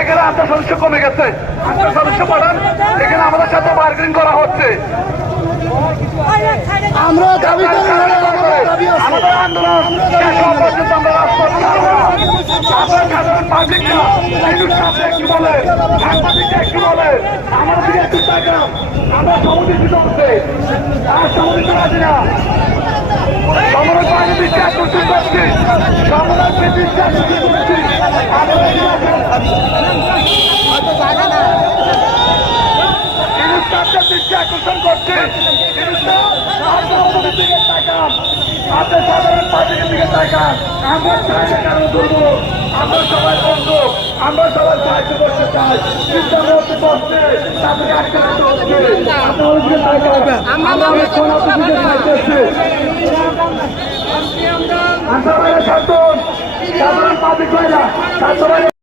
এখানে আপনার সদস্য কমে গেছে, আপনার সদস্য পাঠান। এখানে আমাদের সাথে বার্গেনিং করা হচ্ছে। আমরা দাবি করি, আমাদের আন্দোলন শেষ হওয়া পর্যন্ত আমরা রাজপথ ছাড়বো না। আপনার সাধারণ পাবলিকরা একটু বলে, সাংবাদিকরা একটু বলে, আমার দিকে একটু তাকান। আমরা সমুদ্রিত হচ্ছে, আর সমুদ্রিত রাজি না। সমরের বাইরে দৃষ্টি আকর্ষণ করছি, সমরের দৃষ্টি আকর্ষণ করছি। দৃষ্টি আকর্ষণ করছে, আপনার দিকে তাকান, আপনার সাধারণ পাবলিকের দিকে তাকান। আমরা চাই না কারণ ধরবো, আমরা সবাই বন্ধু, আমরা সবাই সাহায্য করতে চাই, কিন্তু আমরা হচ্ছে বসছে তাদেরকে আটকে রাখতে হচ্ছে। আপনার দিকে তাকান, আমরা এখন আপনার দিকে চাইতেছি। আমরা বাইরে ছাড়তুন, সাধারণ পাবলিক বাইরা ছাত্র